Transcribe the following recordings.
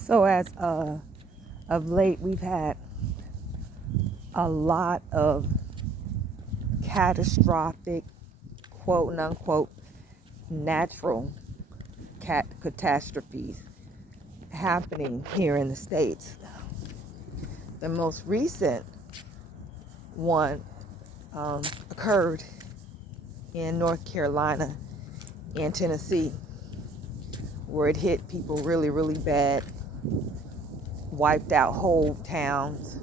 So as of late, we've had a lot of catastrophic, quote unquote, natural catastrophes happening here in the States. The most recent one occurred in North Carolina and Tennessee, where it hit people really, really bad, wiped out whole towns.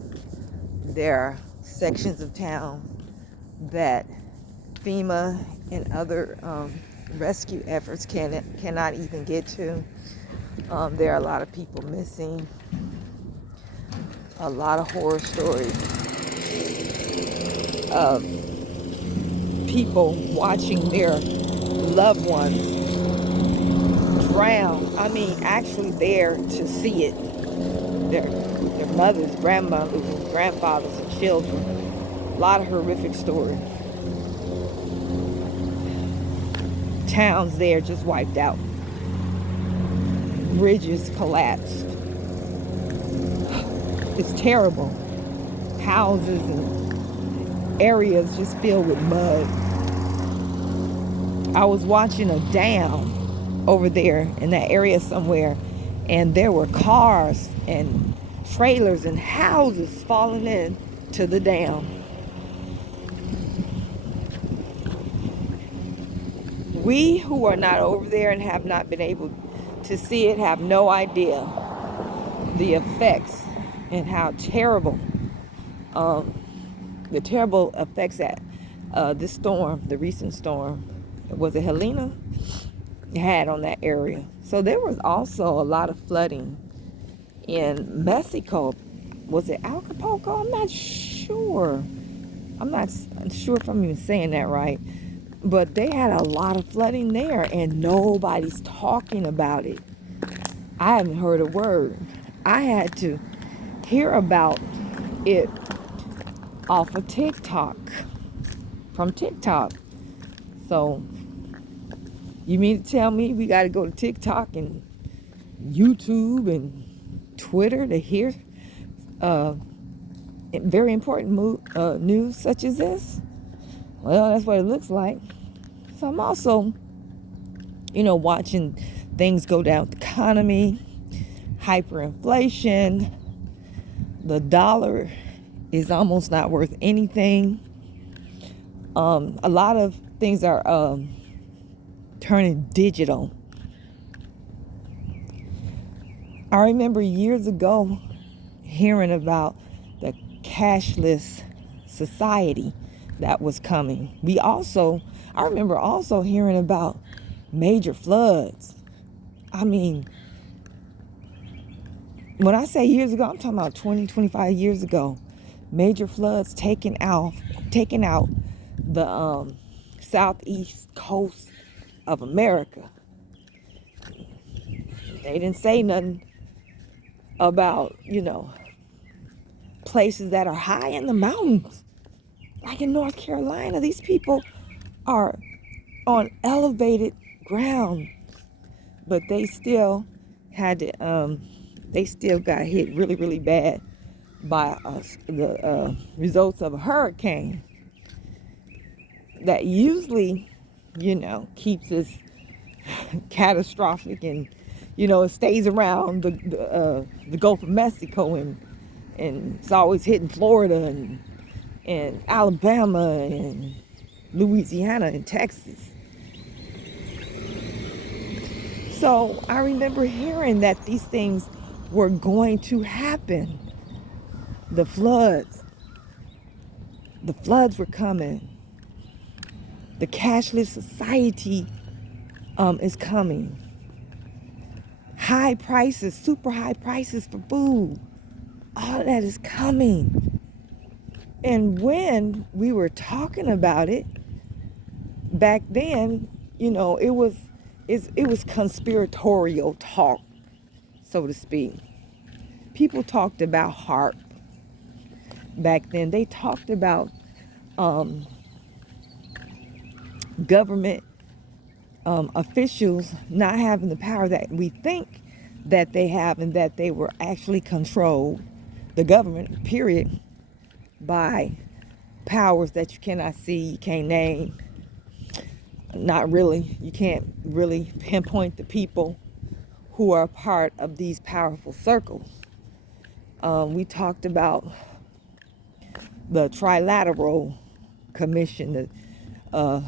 There are sections of towns that FEMA and other rescue efforts cannot even get to. There are a lot of people missing, a lot of horror stories of people watching their loved ones drown. I mean, actually there to see it. Their mothers, grandmothers, and grandfathers, and children. A lot of horrific stories. Towns there just wiped out. Bridges collapsed. It's terrible. Houses and areas just filled with mud. I was watching a dam over there in that area somewhere, and there were cars and trailers and houses falling in to the dam. We who are not over there and have not been able to see it have no idea the effects and how terrible, the terrible effects that this storm, the recent storm, was it Helena, had on that area. So there was also a lot of flooding in Mexico. Was it Acapulco? I'm not sure. I'm not sure if I'm even saying that right. But they had a lot of flooding there, and nobody's talking about it. I haven't heard a word. I had to hear about it off of TikTok, from TikTok. So you mean to tell me we got to go to TikTok and YouTube and Twitter to hear very important news such as this? Well, that's what it looks like. So I'm also, watching things go down with the economy, hyperinflation. The dollar is almost not worth anything. A lot of things are turning digital. I remember years ago hearing about the cashless society that was coming. I remember also hearing about major floods. I mean, when I say years ago, I'm talking about 20, 25 years ago. Major floods taking out the southeast coast of America. They didn't say nothing about, places that are high in the mountains. Like in North Carolina, these people are on elevated ground, but they still had to, they still got hit really, really bad by the results of a hurricane that usually, keeps us catastrophic, and it stays around the Gulf of Mexico, and it's always hitting Florida and Alabama and Louisiana and Texas. So I remember hearing that these things were going to happen. The floods were coming. The cashless society is coming. High prices, super high prices for food. All of that is coming. And when we were talking about it back then, it was conspiratorial talk, so to speak. People talked about HARP back then. They talked about government officials not having the power that we think that they have, and that they were actually controlled, the government, period, by powers that you cannot see, you can't name. Not really. You can't really pinpoint the people who are a part of these powerful circles. We talked about the Trilateral Commission, the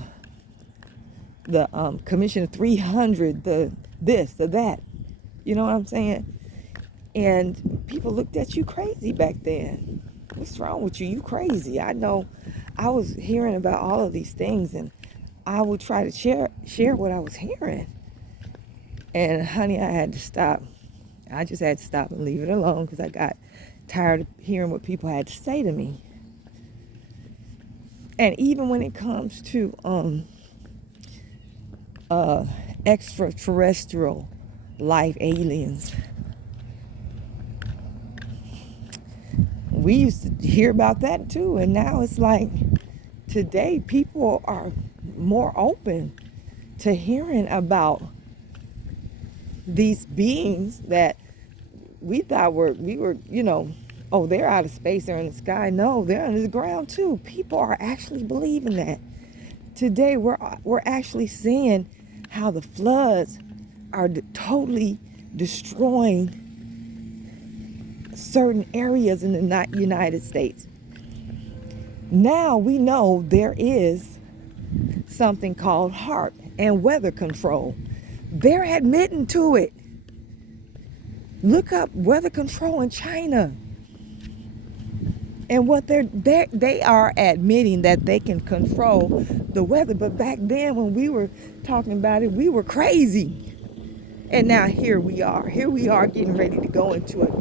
Commission of 300, the this, the that. You know what I'm saying? And people looked at you crazy back then. What's wrong with you? You crazy. I know. I was hearing about all of these things, and I would try to share what I was hearing. And honey, I had to stop. I just had to stop and leave it alone because I got tired of hearing what people had to say to me. And even when it comes to extraterrestrial life, aliens, we used to hear about that too. And now it's like today people are more open to hearing about these beings that we thought we were, oh, they're out of space, they're in the sky. No, they're under the ground too. People are actually believing that. Today we're actually seeing how the floods are totally destroying certain areas in the United States. Now we know there is something called HAARP and weather control. They're admitting to it. Look up weather control in China. And what they are admitting that they can control the weather. But back then when we were talking about it, we were crazy. And now here we are. Here we are getting ready to go into a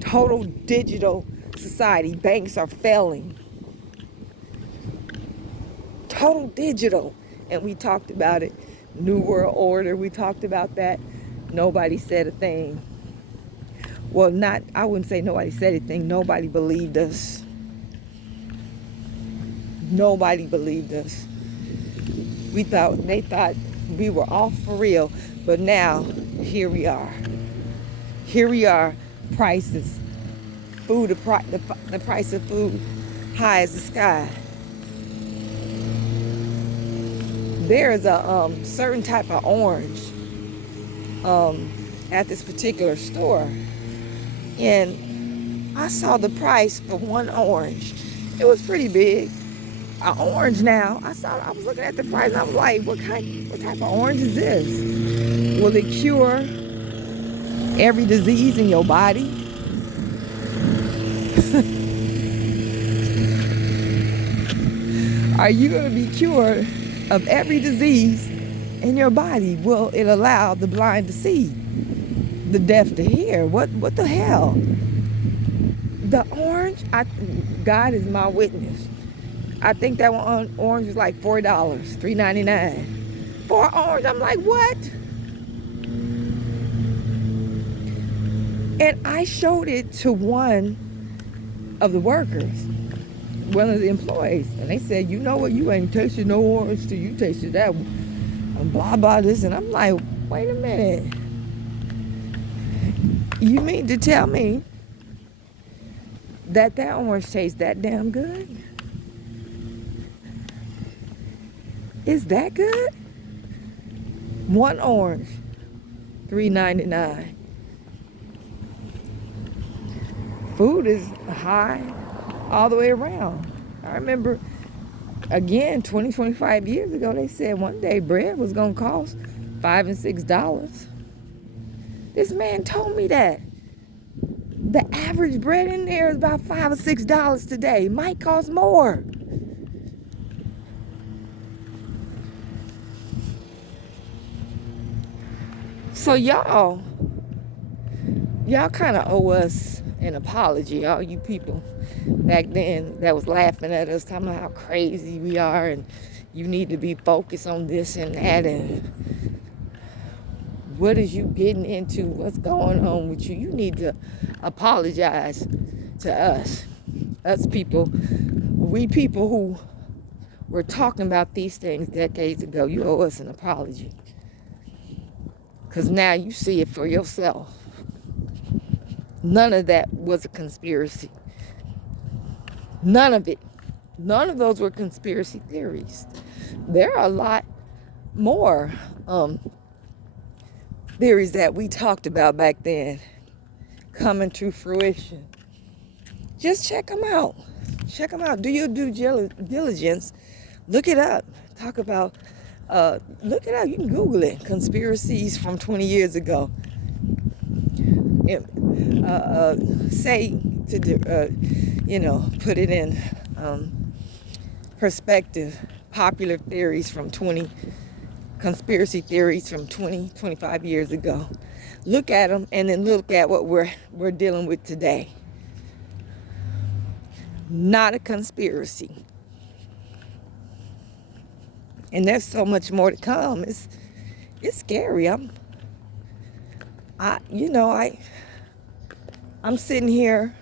total digital society. Banks are failing. Total digital. And we talked about it. New World Order, we talked about that. Nobody said a thing. Well, I wouldn't say nobody said anything. Nobody believed us. Nobody believed us. They thought we were off for real. But now, here we are. Here we are, prices. The price of food, high as the sky. There's a certain type of orange at this particular store. And I saw the price for one orange. It was pretty big. An orange now. I was looking at the price and I was like, what type of orange is this? Will it cure every disease in your body? Are you going to be cured of every disease in your body? Will it allow the blind to see, the deaf to hear? What the hell? The orange, God is my witness. I think that one orange was like $4, $3.99. For an orange, I'm like, what? And I showed it to one of the workers, one of the employees, and they said, you know what, you ain't tasted no orange till you tasted that one. And blah, blah, this. And I'm like, wait a minute. You mean to tell me that orange tastes that damn good? Is that good? One orange, $3.99. Food is high all the way around. I remember, again, 25 years ago, they said one day bread was going to cost $5 and $6. This man told me that. The average bread in there is about $5 or $6 today. Might cost more. So y'all kind of owe us an apology, all you people back then that was laughing at us, talking about how crazy we are and you need to be focused on this and that, and what is you getting into, what's going on with you. You need to apologize to us people, we people who were talking about these things decades ago. You owe us an apology. Because now you see it for yourself. None of that was a conspiracy. None of it. None of those were conspiracy theories. There are a lot more theories that we talked about back then coming to fruition. Just check them out. Check them out. Do your due diligence. Look it up. Talk about, look it up. You can Google it. Conspiracies from 20 years ago. Say, put it in perspective. Popular theories from conspiracy theories from 20, 25 years ago. Look at them and then look at what we're dealing with today. Not a conspiracy. And there's so much more to come. It's scary. I'm sitting here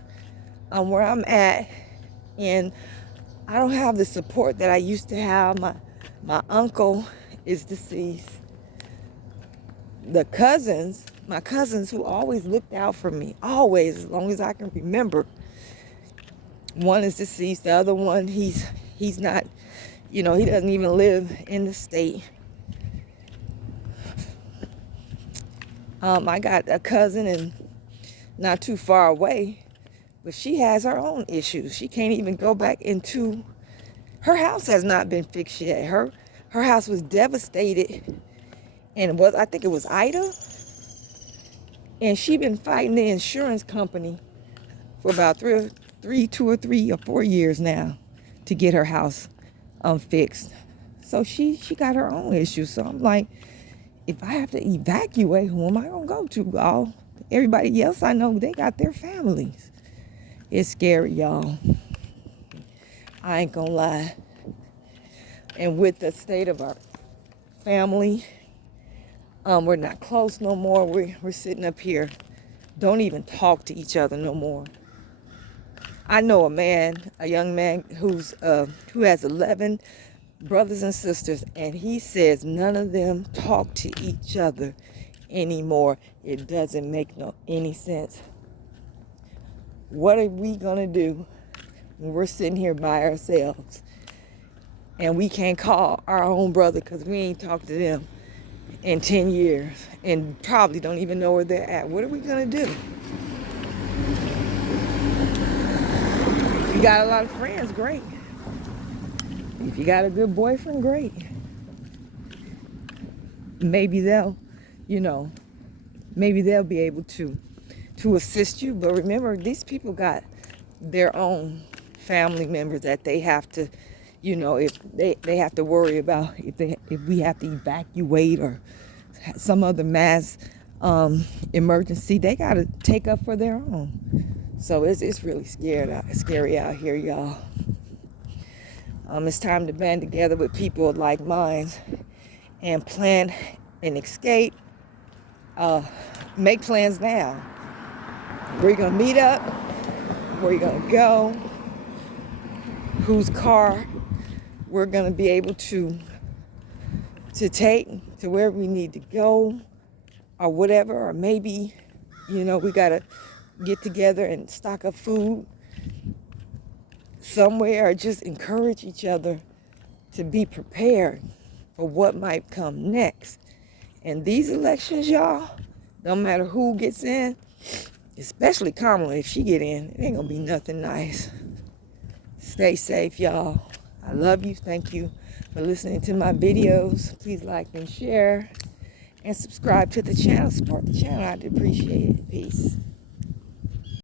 where I'm at, and I don't have the support that I used to have. My uncle is deceased. My cousins who always looked out for me, always, as long as I can remember. One is deceased. The other one, he's not, he doesn't even live in the state. I got a cousin and not too far away, but she has her own issues. She can't even go back into, her house has not been fixed yet. Her house was devastated, and I think it was Ida, and she been fighting the insurance company for about 2 or 3 or 4 years now to get her house fixed. So she got her own issues. So I'm like, if I have to evacuate, who am I gonna go to? Everybody else I know, they got their families. It's scary, y'all. I ain't gonna lie. And with the state of our family, we're not close no more. We're sitting up here, don't even talk to each other no more. I know a young man who has 11 brothers and sisters, and he says none of them talk to each other anymore. It doesn't make any sense. What are we gonna do when we're sitting here by ourselves and we can't call our own brother because we ain't talked to them in 10 years and probably don't even know where they're at? What are we gonna do? If you got a lot of friends, great. If you got a good boyfriend, great. Maybe they'll be able to assist you. But remember, these people got their own family members that they have to, if they have to worry about if we have to evacuate or some other mass emergency, they got to take up for their own. So it's really scary out here, y'all. It's time to band together with people like minds and plan an escape. Make plans now. Where you gonna meet up? Where you gonna go? Whose car we're gonna be able to take to where we need to go, or whatever. Or maybe, we gotta get together and stock up food somewhere, or just encourage each other to be prepared for what might come next. And these elections, y'all, no matter who gets in, especially Kamala, if she get in, it ain't gonna be nothing nice. Stay safe, y'all. I love you. Thank you for listening to my videos. Please like and share and subscribe to the channel. Support the channel. I'd appreciate it. Peace.